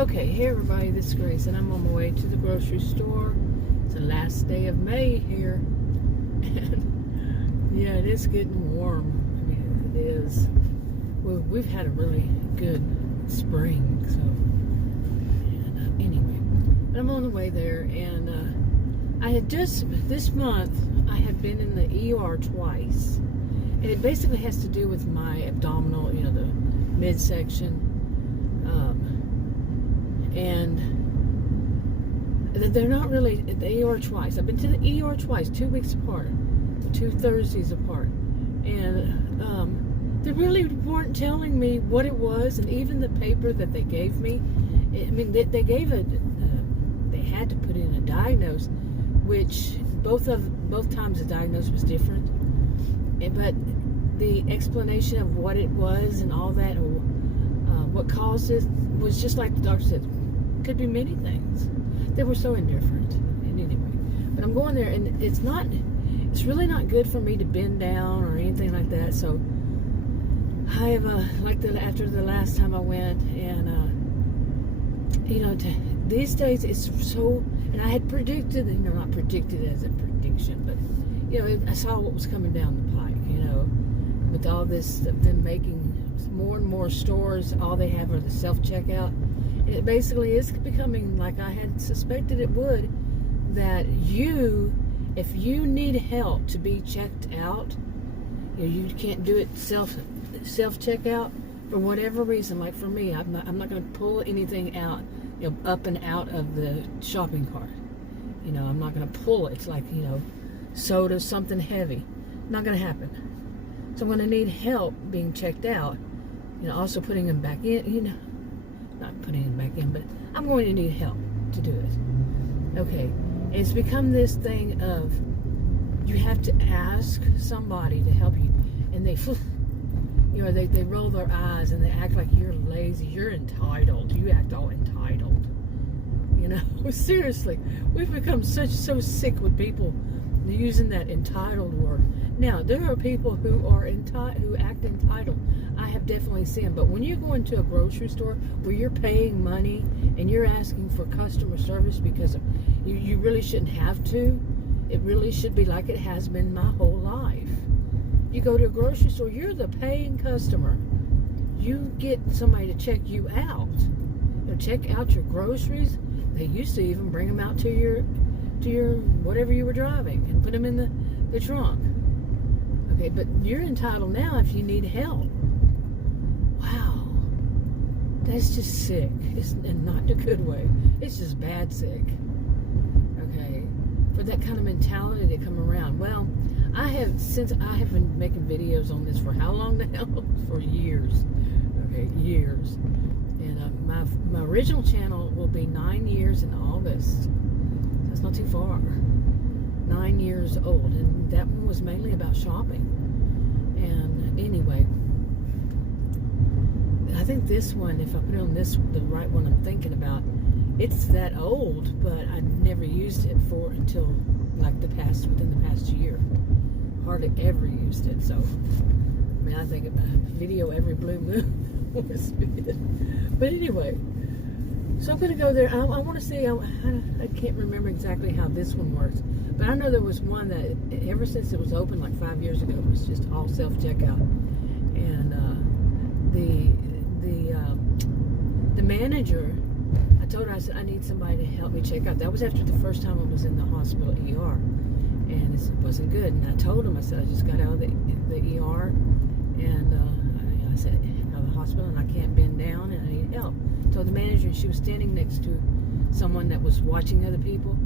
Okay, hey everybody, this is Grace, and I'm on my way to the grocery store. It's the last day of May here, and yeah, it is getting warm. I mean, it is. We've had a really good spring, so anyway. But I'm on the way there, and I had just, this month, I had been in the ER twice, and it basically has to do with my abdominal, the midsection. And they're not really the ER twice. I've been to the ER twice, 2 weeks apart, 2 Thursdays apart, and they really weren't telling me what it was, and even the paper that they gave me, I mean, they gave they had to put in a diagnose, which both times the diagnosis was different, but the explanation of what it was and all that, what caused it, was just like the doctor said. Could be many things. They were so indifferent. And anyway, but I'm going there, and it's really not good for me to bend down or anything like that. So I have after the last time I went, and these days it's so. And I had predicted, not predicted as a prediction, but I saw what was coming down the pike. With all this, them making more and more stores, all they have are the self-checkout. It basically is becoming like I had suspected it would, that if you need help to be checked out, you can't do it self-checkout for whatever reason. Like for me, I'm not going to pull anything out, up and out of the shopping cart. I'm not going to pull it. It's like, soda, something heavy. Not going to happen. So I'm going to need help being checked out. Also putting them back in, not putting them back in, but I'm going to need help to do it. Okay, it's become this thing of you have to ask somebody to help you, and they roll their eyes and they act like you're lazy, you're entitled, you act all entitled. Seriously, we've become so sick with people using that entitled word. Now, there are people who act entitled. I have definitely seen them. But when you go into a grocery store where you're paying money and you're asking for customer service because you really shouldn't have to, it really should be like it has been my whole life. You go to a grocery store, you're the paying customer. You get somebody to check you out. Check out your groceries. They used to even bring them out to your whatever you were driving and put them in the trunk. Okay, but you're entitled now if you need help. Wow, that's just sick. And not in a good way. It's just bad sick. Okay, for that kind of mentality to come around. Well, I have been making videos on this for how long now? For years. Okay, years. And my original channel will be 9 years in August. That's not too far. 9 years old, and that one was mainly about shopping. And anyway, I think this one, if I put it on the right one I'm thinking about, it's that old, but I never used it until within the past year. Hardly ever used it. So I think about video every blue moon. But anyway, so I'm going to go there. I want to see, I can't remember exactly how this one works, but I know there was one that ever since it was open like 5 years ago, it was just all self-checkout. And the manager, I told her, I said, I need somebody to help me check out. That was after the first time I was in the hospital ER, and it wasn't good. And I told him, I said, I just got out of the ER, and I said, out of the hospital, and I can't bend down, and I need help. Told the manager, and she was standing next to someone that was watching other people,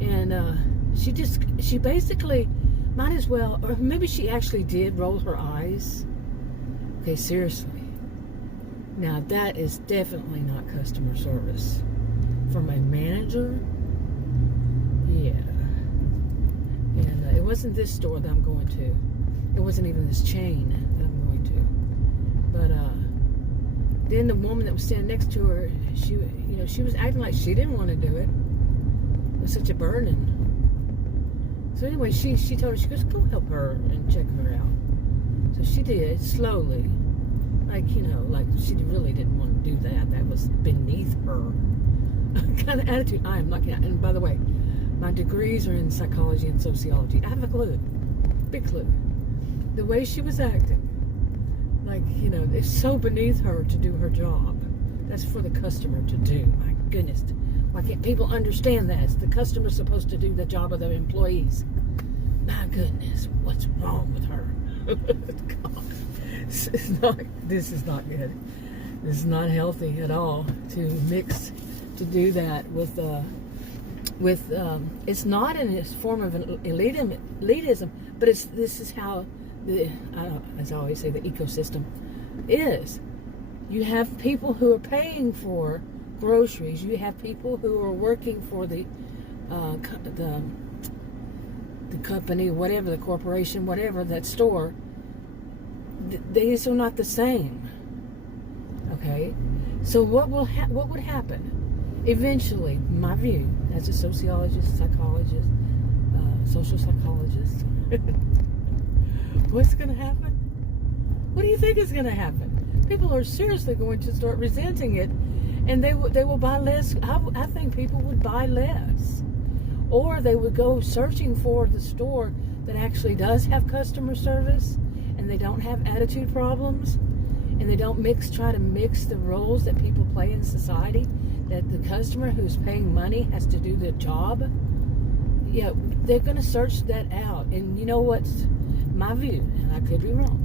and she basically might as well, or maybe she actually did roll her eyes. Okay, seriously. Now that is definitely not customer service from a manager. Yeah. And it wasn't this store that I'm going to. It wasn't even this chain that I'm going to. But then the woman that was standing next to her, she was acting like she didn't want to do it. It was such a burden. So anyway, she told her, she goes, go help her and check her out. So she did, slowly. Like she really didn't want to do that. That was beneath her kind of attitude. I am lucky. And by the way, my degrees are in psychology and sociology. I have a clue, big clue. The way she was acting, like, it's so beneath her to do her job. That's for the customer to do. My goodness, why can't people understand that? It's the customer's supposed to do the job of the employees. My goodness, what's wrong with her? God, this is not good. This is not healthy at all to do that with it's not in this form of an elitism, but this is how as I always say, the ecosystem is. You have people who are paying for groceries. You have people who are working for the company, whatever, the corporation, whatever, that store. These are not the same. Okay, so what would happen? Eventually, my view as a sociologist, psychologist, social psychologist, what's going to happen? What do you think is going to happen? People are seriously going to start resenting it, and they will buy less. I think people would buy less, or they would go searching for the store that actually does have customer service, and they don't have attitude problems, and they don't try to mix the roles that people play in society, that the customer who's paying money has to do the job. Yeah, they're going to search that out. And you know what's my view, and I could be wrong,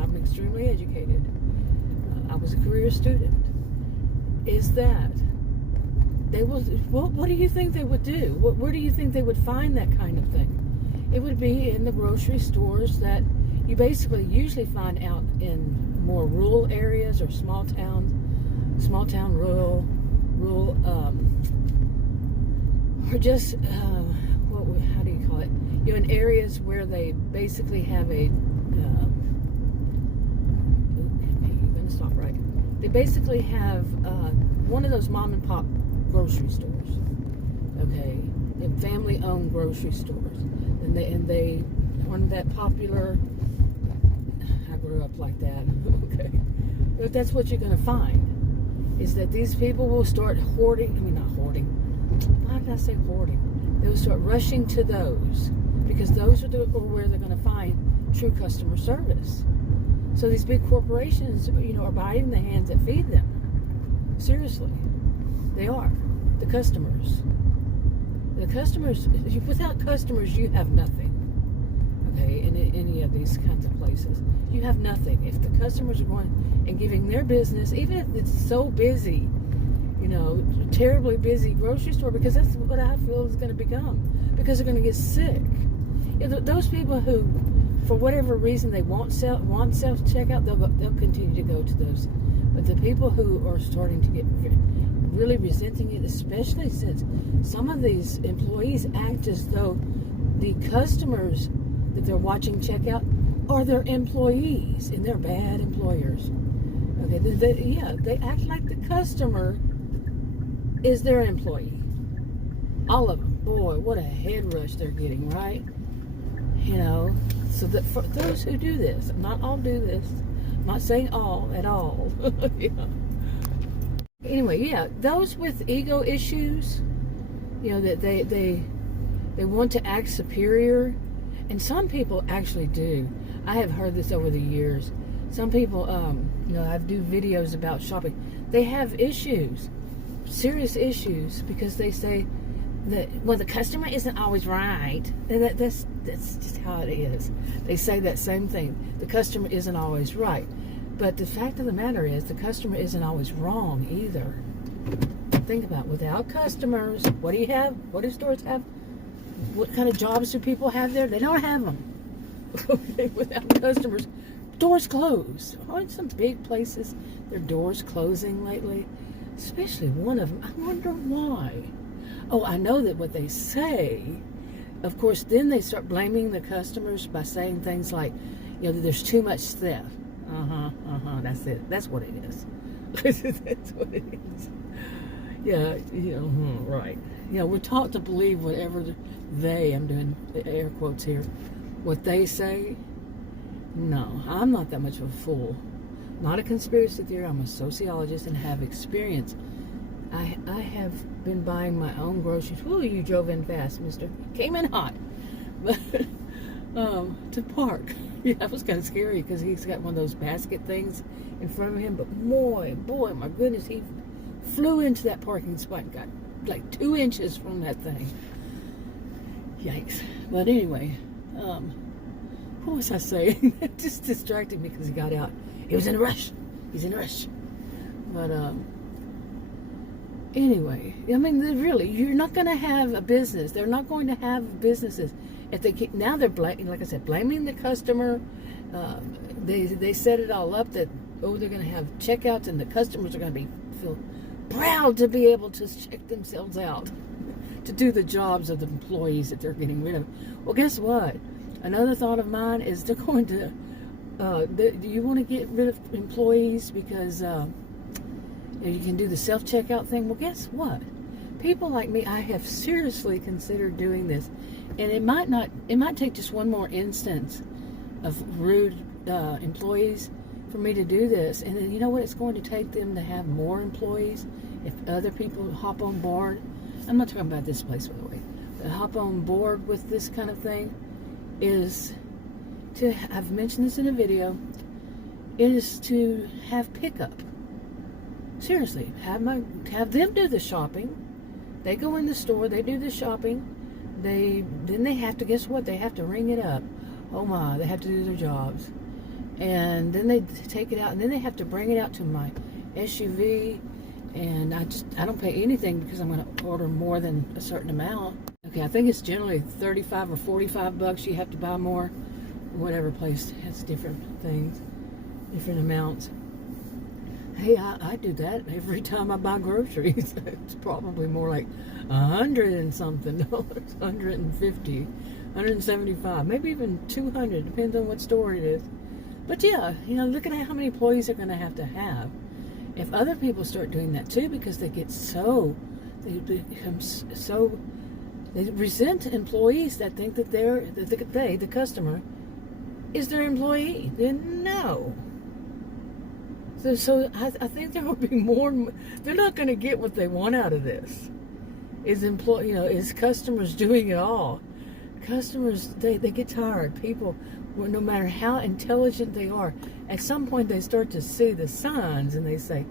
I'm extremely educated, I was a career student, is that they will, what do you think they would do? Where do you think they would find that kind of thing? It would be in the grocery stores that you basically usually find out in more rural areas or small town rural, or just how do you call it? In areas where they basically have a you're gonna stop right. They basically have one of those mom and pop grocery stores. Okay, and family-owned grocery stores, and they one of that popular. I grew up like that. Okay, but that's what you're going to find, is that these people will start hoarding. I mean, not hoarding. Why did I say hoarding? They will start rushing to those, because those are where they're going to find true customer service. So these big corporations, are biting the hands that feed them. Seriously, they are. The customers. Without customers, you have nothing. Okay, in any of these kinds of places, you have nothing. If the customers are going and giving their business, even if it's so busy, terribly busy grocery store, because that's what I feel is going to become, because they're going to get sick. Those people who, for whatever reason, they want self checkout, they'll continue to go to those. But the people who are starting to get really resenting it, especially since some of these employees act as though the customers that they're watching checkout are their employees, and they're bad employers. Okay, they act like the customer is their employee. All of them. Boy, what a head rush they're getting, right? So that for those who do this, not all do this. I'm not saying all at all. Yeah. Anyway, those with ego issues, that they want to act superior. And some people actually do. I have heard this over the years. Some people, I do videos about shopping. They have issues, serious issues, because they say that, well, the customer isn't always right. And that's just how it is. They say that same thing. The customer isn't always right. But the fact of the matter is, the customer isn't always wrong either. Think about it. Without customers, what do you have? What do stores have? What kind of jobs do people have there? They don't have them. Without customers, doors close. In some big places, their doors closing lately. Especially one of them. I wonder why. Oh, I know that what they say. Of course, then they start blaming the customers by saying things like, that there's too much theft. That's it. That's what it is. That's what it is. Yeah, right. We're taught to believe whatever I'm doing air quotes here, what they say. No, I'm not that much of a fool. Not a conspiracy theory. I'm a sociologist and have experience. I have been buying my own groceries. Ooh, you drove in fast, mister. Came in hot. But to park. Yeah, that was kind of scary because he's got one of those basket things in front of him. But boy, my goodness, he flew into that parking spot and got like 2 inches from that thing. Yikes. But anyway, what was I saying? It just distracted me because he got out. He was in a rush. He's in a rush. But anyway, I mean, really, you're not going to have a business. They're not going to have businesses if they keep. Now they're like I said, blaming the customer. They set it all up that they're going to have checkouts and the customers are going to feel proud to be able to check themselves out to do the jobs of the employees that they're getting rid of. Well, guess what? Another thought of mine is they're going to. Do you want to get rid of employees because you can do the self-checkout thing? Well, guess what? People like me, I have seriously considered doing this, and it might take just one more instance of rude employees for me to do this. And then you know what? It's going to take them to have more employees if other people hop on board. I'm not talking about this place, by the way. But hop on board with this kind of thing is to, I've mentioned this in a video, is to have pickup. Seriously, have them do the shopping. They go in the store, they do the shopping. Then they have to, guess what? They have to ring it up. Oh my, they have to do their jobs. And then they take it out, and then they have to bring it out to my SUV. And I don't pay anything because I'm going to order more than a certain amount. Okay, I think it's generally 35 or 45 bucks. You have to buy more. Whatever place has different things, different amounts. Hey, I do that every time I buy groceries. It's probably more like 100 and something dollars, 150, 175, maybe even 200, depends on what store it is. But yeah, look at how many employees they're going to have. If other people start doing that too, because they become so, they resent employees that think that the customer, is their employee. Then no. So I think there will be more. They're not going to get what they want out of this. Is customers doing it all? Customers, they get tired. People, no matter how intelligent they are, at some point they start to see the signs and they say,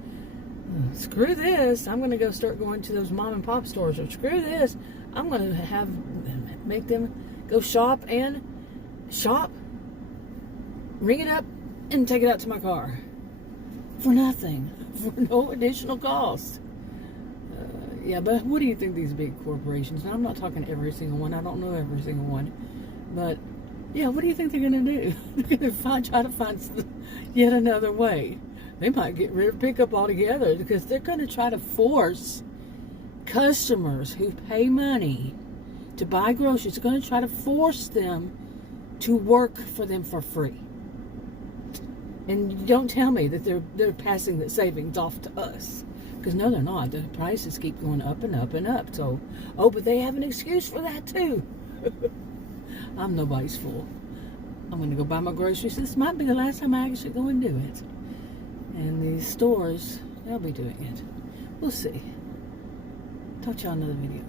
screw this, I'm going to start going to those mom and pop stores, or screw this, I'm going to make them go shop, ring it up, and take it out to my car. For nothing. For no additional cost. Yeah, but what do you think these big corporations, now I'm not talking every single one, I don't know every single one, but yeah, what do you think they're going to do? They're going to try to find yet another way. They might get rid of pickup altogether because they're going to try to force customers who pay money to buy groceries, they're going to try to force them to work for them for free. And don't tell me that they're passing the savings off to us. Because no, they're not. The prices keep going up and up and up. So, but they have an excuse for that too. I'm nobody's fool. I'm going to go buy my groceries. This might be the last time I actually go and do it. And these stores, they'll be doing it. We'll see. Talk to y'all in another video.